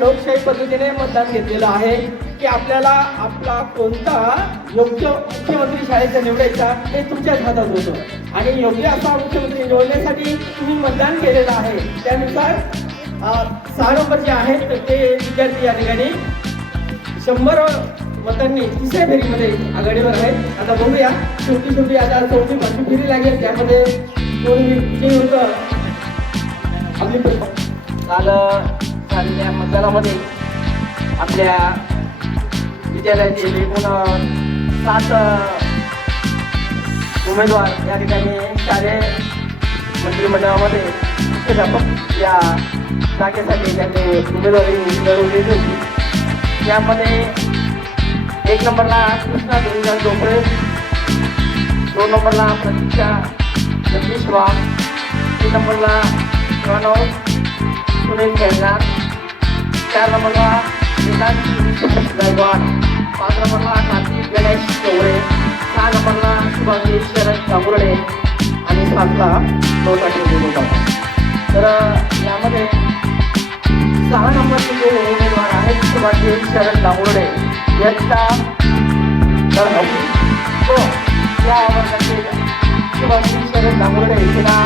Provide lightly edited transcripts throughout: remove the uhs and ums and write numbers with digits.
लोकशाही पद्धतीने मतदान घेतलेलं आहे की आपल्याला आपला कोणता योग्य मुख्यमंत्री शाळेचा निवडायचा हे तुमच्याच हातात होतं आणि योग्य असा मुख्यमंत्री निवडण्यासाठी तुम्ही मतदान केलेलं आहे. त्यानुसार 6 नंबर जे आहेत ते विद्यार्थी या ठिकाणी 100 मतांनी तिसऱ्या फेरीमध्ये आघाडीवर आहेत. आता बघूया शेवटी आता 4थी फेरी लागेल त्यामध्ये कोण विजयी होतं. आपली काल झालेल्या मतदानामध्ये आपल्या विद्यालयातील एकूण 7 उमेदवार या ठिकाणी शालेय मंत्रिमंडळामध्ये मुख्याध्यापक या जागेसाठी त्यांनी उमेदवारी लढवलेली होती. त्यामध्ये 1 नंबरला कृष्णा देवीदास डोंगरे, 2 नंबरला प्रतीक्षा जगदीश वाघ, 3 नंबरला प्रणव सुनील खेळणार, 4 नंबरला गायकवाड, 5 नंबरला कार्तिक गणेश चौरे, 6 नंबरला शुभांगी शरद कांबुर्डे आणि 7ला नोटाची होता. तर यामध्ये 6 नंबरचे जे उमेदवार आहेत शुभांगी शरद कांबुर्डे यांचा तो या वर्गातील शुभांगी शरद कांबुर्डे तिला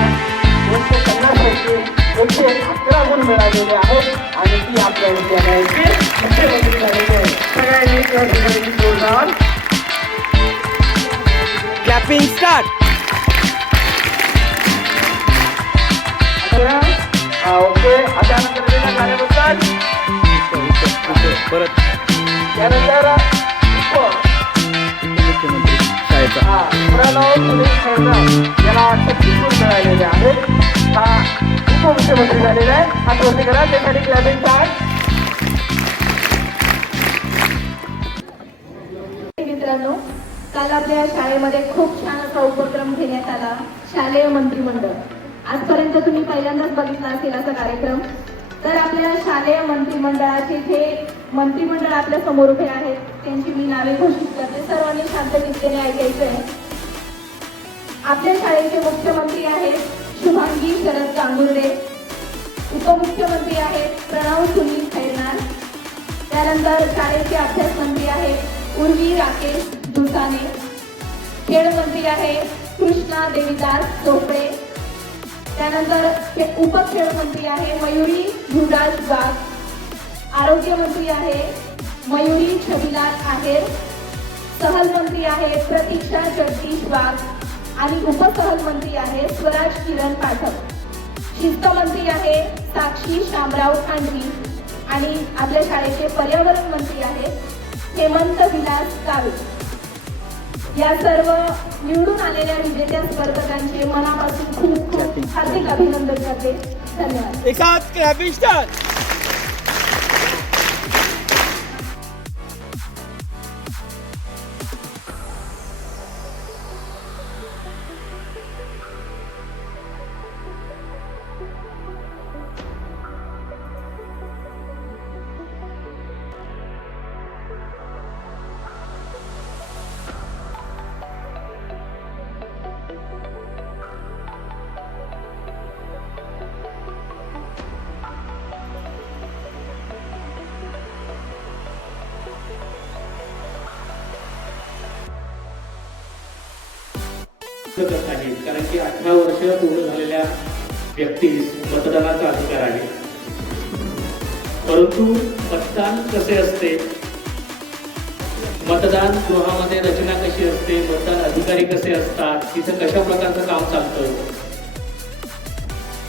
250 पैकी 111 गुण मिळालेले आहेत आणि ती आपल्या विद्यालयाची मुख्यमंत्री झालेली आहे. सगळ्यांनी त्या ठिकाणी जोरदार क्लॅपिंग स्टार्ट. ओके आता नंतर झाल्याबद्दल परत त्यानंतर मुख्यमंत्री शाळेचा प्रणव सुनील खेळणार याला 36 गुण मिळालेले आहेत. हा उपमुख्यमंत्री झालेला आहे. हात वरती करा त्यासाठी क्लॅपिंग स्टार्ट. मित्रांनो, काल आपल्या शाळेमध्ये खूप छान असा उपक्रम घेण्यात आला, शालेय मंत्रिमंडळ. आजपर्यंत तुम्ही पहिल्यांदाच बघितला असेल असा कार्यक्रम. तर आपल्या शालेय मंत्रिमंडळाचे जे मंत्रिमंडळ आपल्या समोर उभे आहेत त्यांची मी नावे घोषित करते. सर्वांनी शांतचित्तेने ऐकायचे आहे. आपल्या शाळेचे मुख्यमंत्री आहेत शुभांगी शरद कांबुर्डे, उपमुख्यमंत्री आहेत प्रणव सुनील खैरनार, त्यानंतर शाळेचे अभ्यास मंत्री आहेत उर्वी राकेश दुसाने, खेळ मंत्री आहे कृष्णा देवीदास चोपडे, त्यानंतर उपखेळ मंत्री आहे मयुरी युवराज वाघ, आरोग्य मंत्री आहे मयुरी छबिलाल आहेर, सहल मंत्री आहे प्रतीक्षा जगदीश वाघ आणि उपसहल मंत्री आहे स्वराज किरण पाठक. शिस्तमंत्री आहे साक्षी शामराव खांडवी आणि आपल्या शाळेचे पर्यावरण मंत्री आहेत हेमंत विलास कावे. या सर्व निवडून आलेल्या विजेत्या स्पर्धकांचे मनापासून खूप खूप हार्दिक अभिनंदन करते. धन्यवाद. एक साथ क्लॅपिंग स्टार्ट. करत आहेत कारण की 18 वर्ष पूर्ण झालेल्या व्यक्तीस मतदानाचा अधिकार आहे. परंतु मतदान कसे असते, मतदान गृहामध्ये रचना कशी असते, मतदान अधिकारी कसे असतात, तिथं कशा प्रकारचं काम चालतं,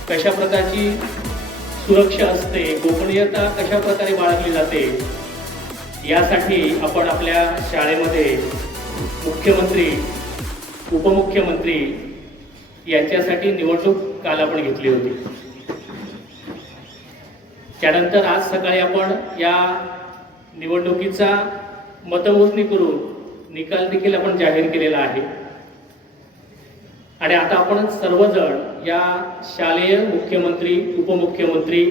कशा प्रकारची सुरक्षा असते, गोपनीयता कशा प्रकारे बाळगली जाते, यासाठी आपण आपल्या शाळेमध्ये मुख्यमंत्री उपमुख्यमंत्री यांच्यासाठी निवडणूक काल आपण घेतली होती. त्यानंतर आज सकाळी आपण या निवडणुकीचा मतमोजणी करून निकाल देखील आपण जाहीर केलेला आहे. आणि आता आपण सर्वजण या शालेय मुख्यमंत्री उपमुख्यमंत्री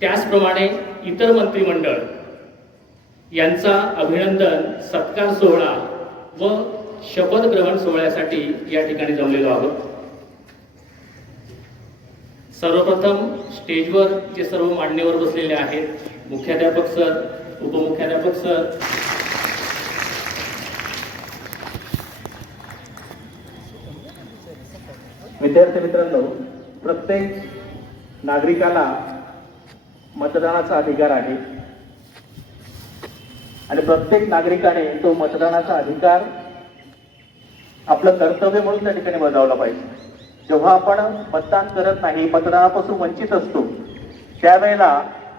त्याचप्रमाणे इतर मंत्रिमंडळ यांचा अभिनंदन सत्कार सोहळा व शपथ ग्रहण सोहळ्यासाठी या ठिकाणी जमलेलो आहोत. सर्वप्रथम स्टेजवर जे सर्व मान्यवर बसलेले आहेत, मुख्याध्यापक सर, उपमुख्याध्यापक सर, विद्यार्थी मित्रांनो, प्रत्येक नागरिकाला मतदानाचा अधिकार आहे आणि प्रत्येक नागरिकाने तो मतदानाचा अधिकार आपलं कर्तव्य म्हणून त्या ठिकाणी बजावला पाहिजे. जेव्हा आपण मतदान करत नाही, मतदानापासून वंचित असतो, त्यावेळेला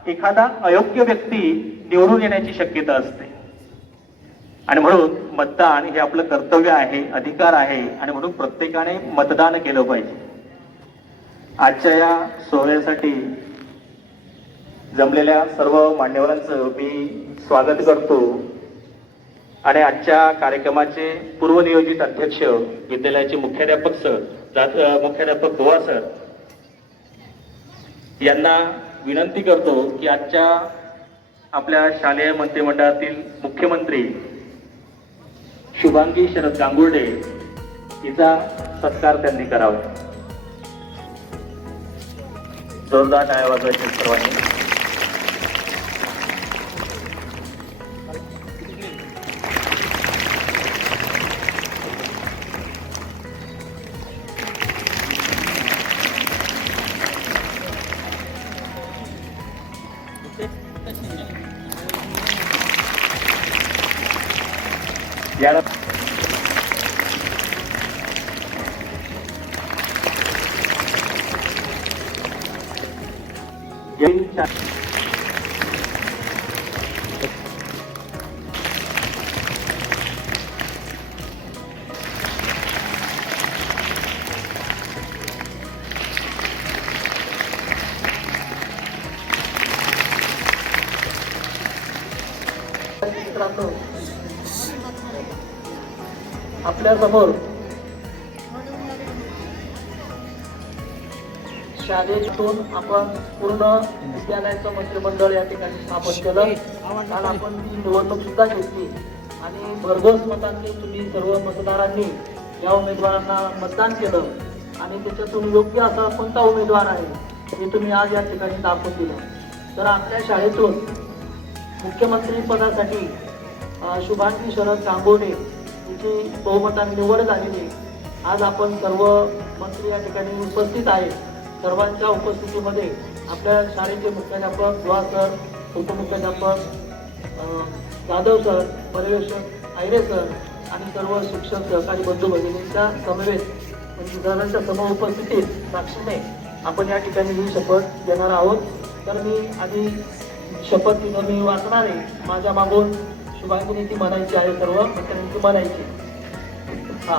एखादा अयोग्य व्यक्ती निवडून येण्याची शक्यता असते आणि म्हणून मतदान हे आपलं कर्तव्य आहे, अधिकार आहे आणि म्हणून प्रत्येकाने मतदान केलं पाहिजे. आजच्या या सोहळ्यासाठी जमलेल्या सर्व मान्यवरांचं मी स्वागत करतो आणि आजच्या कार्यक्रमाचे पूर्वनियोजित अध्यक्ष विद्यालयाचे मुख्याध्यापक सर, मुख्याध्यापक गोवा सर यांना विनंती करतो की आजच्या आपल्या शालेय मंत्रिमंडळातील मुख्यमंत्री शुभांगी शरद गांगुर्डे हिचा सत्कार त्यांनी करावा. जोरदार टाळ्या वाजवायच्या सर्वांनी. याला मित्रांनो, आपल्या समोर शाळेतून आपण पूर्ण विद्यालयाचं मंत्रिमंडळ या ठिकाणी स्थापन केलं. काल आपण ती निवडणूक सुद्धा घेतली आणि भरघोस मतांनी तुम्ही सर्व मतदारांनी या उमेदवारांना मतदान केलं आणि त्याच्यातून योग्य असा कोणता उमेदवार आहे हे तुम्ही आज या ठिकाणी दाखवून दिलं. तर आपल्या शाळेतून मुख्यमंत्री पदासाठी शुभांगी शरद गांगुर्डे यांची बहुमताने निवड झालेली. आज आपण सर्व मंत्री या ठिकाणी उपस्थित आहेत. सर्वांच्या उपस्थितीमध्ये आपल्या शाळेचे मुख्याध्यापक दुआ सर, उपमुख्याध्यापक जाधव सर, पर्यवेक्षक आयरे सर आणि सर्व शिक्षक सहकारी बंधू भगिनींच्या समवेत म्हणजे सर्वांच्या समोर उपस्थितीत साक्षीने आपण या ठिकाणी ही शपथ घेणार आहोत. तर मी आधी शपथ तिथं मी वाचणार आहे. माझ्या मागून शुभांगिनी ती म्हणायची आहे, सर्व मित्रांनी म्हणायची. हा,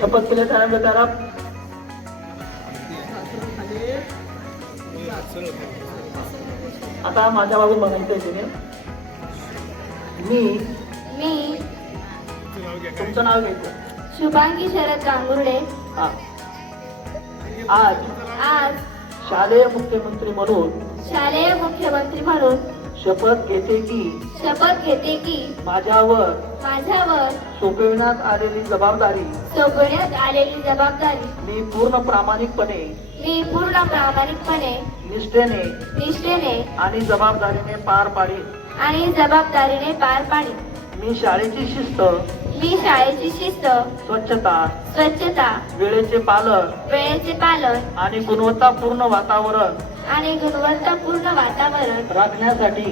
शपथ केले त्यानंतर आता माझ्या मागून म्हणायचं आहे तिने. मी तुमचं नाव घ्यायचं. शुभांगी शरद गांगुर्डे हा, आज आज शालेय मुख्यमंत्री म्हणून शालेय मुख्यमंत्री म्हणून शपथ घेते की माझ्यावर सोपविण्यात आलेली जबाबदारी मी पूर्ण प्रामाणिकपणे निष्ठेने आणि जबाबदारीने पार पाडेन. मी शाळेची शिस्त, स्वच्छता, वेळेचे पालन आणि गुणवत्तापूर्ण वातावरण राखण्यासाठी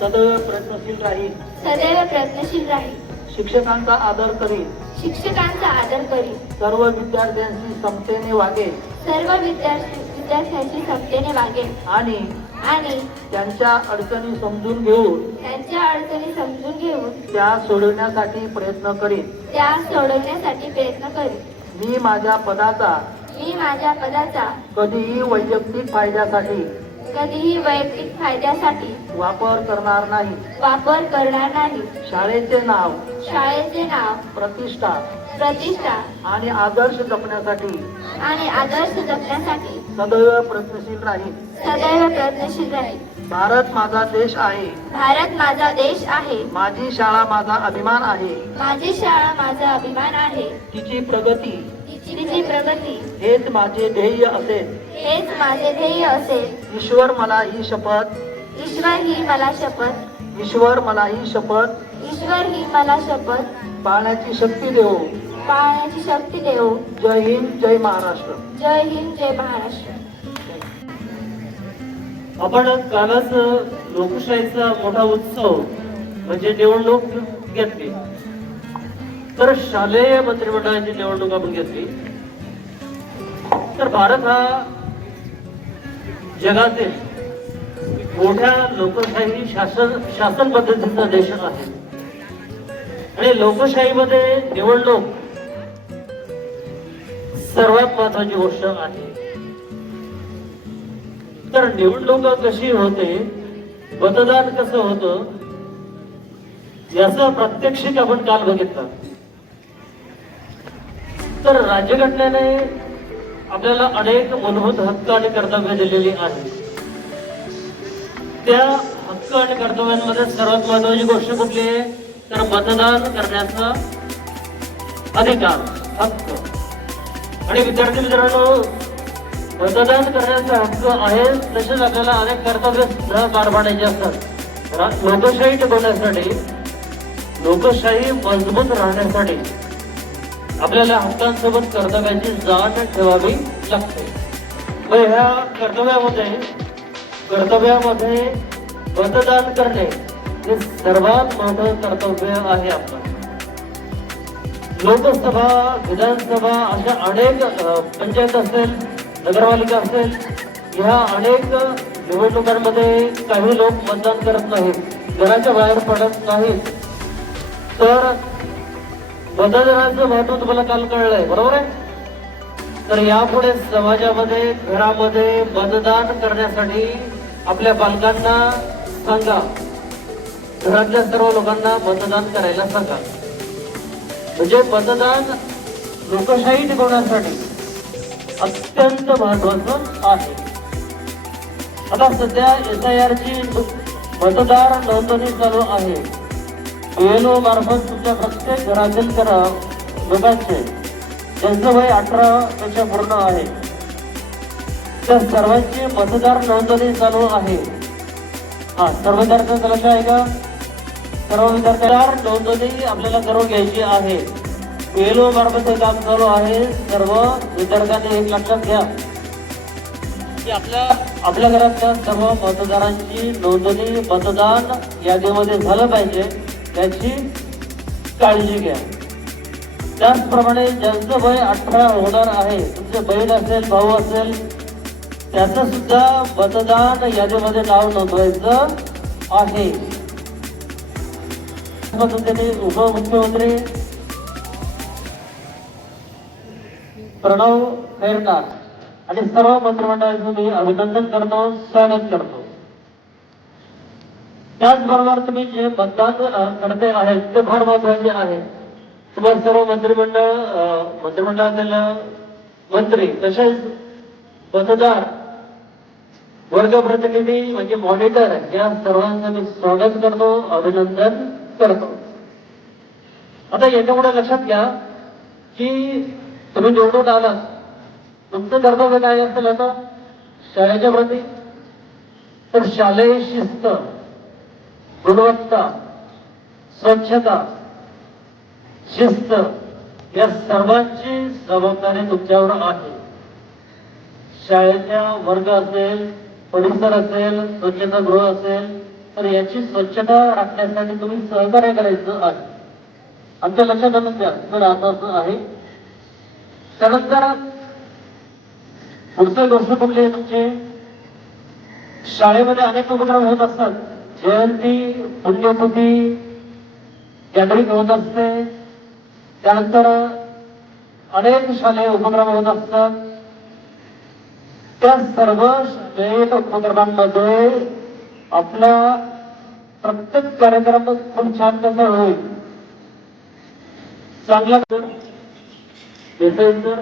सदैव प्रयत्नशील राहील. शिक्षकांचा आदर करीन. सर्व विद्यार्थ्यांशी समतेने वागेन आणि त्यांच्या अडचणी समजून घेऊन त्या सोडवण्यासाठी प्रयत्न करीन. मी माझ्या पदाचा कधीही वैयक्तिक फायद्यासाठी वापर करणार नाही. शाळेचे नाव, प्रतिष्ठा आणि आदर्श जपण्यासाठी सदैव प्रयत्नशील राहील. भारत माझा देश आहे. माझी शाळा माझा अभिमान आहे. तिची प्रगती हेच माझे ध्येय असेल. ईश्वर मला ही शपथ पाळण्याची शक्ती देवो. जय हिंद, जय महाराष्ट्र. आपण कालच लोकशाहीचा मोठा उत्सव म्हणजे निवडणूक घेतली. तर शालेय मंत्रिमंडळाची निवडणूक आपण घेतली. तर भारत हा जगातील मोठ्या लोकशाही शासन पद्धतीचा देश आहे आणि लोकशाहीमध्ये निवडणूक सर्वात महत्वाची गोष्ट आहे. तर निवडणूक कशी होते, मतदान कसं होतं याचं प्रात्यक्षिक आपण काल बघितलं. तर राज्यघटनेने आपल्याला अनेक मूलभूत हक्क आणि कर्तव्य दिलेली आहेत. त्या हक्क आणि कर्तव्यांमध्ये सर्वात महत्वाची गोष्ट कुठली आहे तर मतदान करण्याचा अधिकार, हक्क. आणि विद्यार्थी मित्रांनो, मतदान करण्याचा हक्क आहे तसेच आपल्याला अनेक कर्तव्य सुद्धा पार पाडायचे असतात. लोकशाही टिकवण्यासाठी, लोकशाही मजबूत राहण्यासाठी आपल्याला हक्कांसोबत कर्तव्याची जाण ठेवावी लागते. मग ह्या कर्तव्यामध्ये मतदान करणे हे सर्वात मोठं कर्तव्य आहे आपलं. लोकसभा, विधानसभा अशा अनेक पंचायत असेल, नगरपालिका असेल, ह्या अनेक निवडणुकांमध्ये काही लोक मतदान करत नाहीत, घराच्या बाहेर पडत नाहीत. तर मतदानाचं महत्व तुम्हाला काल कळलंय, बरोबर आहे. तर यापुढे समाजामध्ये, घरामध्ये मतदान करण्यासाठी आपल्या पालकांना सांगा, घरातल्या सर्व लोकांना मतदान करायला सांगा. म्हणजे मतदान लोकशाही टिकवण्यासाठी अत्यंत महत्वाचं आहे. आता सध्या SIR ची मतदार नोंदणी चालू आहे. BLO मार्फत तुमच्या प्रत्येक घरातील लोकांचे ज्यांचं वय 18 पेक्षा पूर्ण आहे त्या सर्वांची मतदार नोंदणी चालू आहे. सर्व विद्यार्थ्यांचं लक्ष आहे का? सर्व विद्यार्थ्यांना नोंदणी आपल्याला करून घ्यायची आहे. BLO मार्फत हे काम चालू आहे. सर्व विद्यार्थ्यांनी एक लक्षात घ्या की आपल्या घरातल्या सर्व मतदारांची नोंदणी मतदान यादीमध्ये झालं पाहिजे, त्याची काळजी घ्या. त्याचप्रमाणे ज्यांचं वय 18 होणार आहे, तुमचे बहीण असेल, भाऊ असेल, त्याचं सुद्धा मतदान यादीमध्ये नाव नोंदवायचं आहे. पद्धतीने उपमुख्यमंत्री प्रणव खैरनार आणि सर्व मंत्रिमंडळाचं मी अभिनंदन करतो, स्वागत करतो. त्याचबरोबर तुम्ही जे मतदान करते आहेत ते फार महत्वाचे आहे. तुम्हाला सर्व मंत्रिमंडळातील मंत्री तसेच मतदार, वर्ग प्रतिनिधी म्हणजे मॉनिटर या सर्वांचं मी स्वागत करतो, अभिनंदन करतो. आता याच्यापुढे लक्षात घ्या की तुम्ही निवडून आलात, तुमचं कर्तव्य काय असेल आता शाळेच्या प्रती, तर शालेय शिस्त, गुणवत्ता, स्वच्छता, शिस्त या सर्वांची जबाबदारी तुमच्यावर आहे. शाळेच्या वर्ग असेल, परिसर असेल, स्वच्छतागृह असेल, तर याची स्वच्छता राखण्यासाठी तुम्ही सहकार्य करायचं आहे. आमच्या लक्षात आणून द्या, तर असं आहे. त्यानंतर पुढचं गोष्ट कुठली आहे तुमची, शाळेमध्ये अनेक उपक्रम होत असतात. जयंती, पुण्यतिथी, गॅदरिंग होत असते. त्यानंतर अनेक शालेय उपक्रम होत असतात. त्या सर्व शालेय उपक्रमांमध्ये आपला प्रत्येक कार्यक्रम खूप छान कसा होईल, चांगला देसाई सर,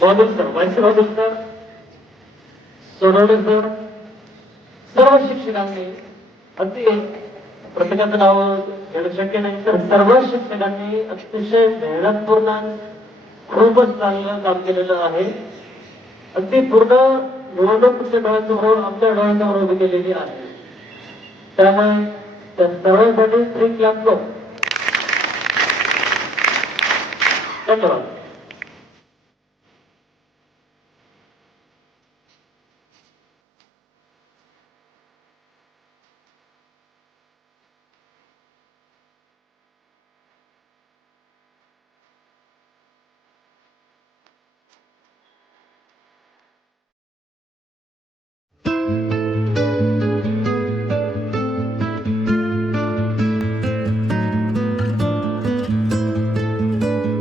बादल सर, वायस बादल सर, सोनवणे सर, सर्व शिक्षकांनी, अगदी प्रत्येकाचं नाव घेणं शक्य नाही, तर सर्व शिक्षकांनी अतिशय मेहनतपूर्ण खूपच चांगलं काम केलेलं आहे. अगदी पूर्ण निवडणूक तुमच्या डोळ्यांसमोर, आमच्या डोळ्यांसमोर उभी केलेली आहे. त्यामुळे त्या सर्वांसाठी 3 लाख. धन्यवाद.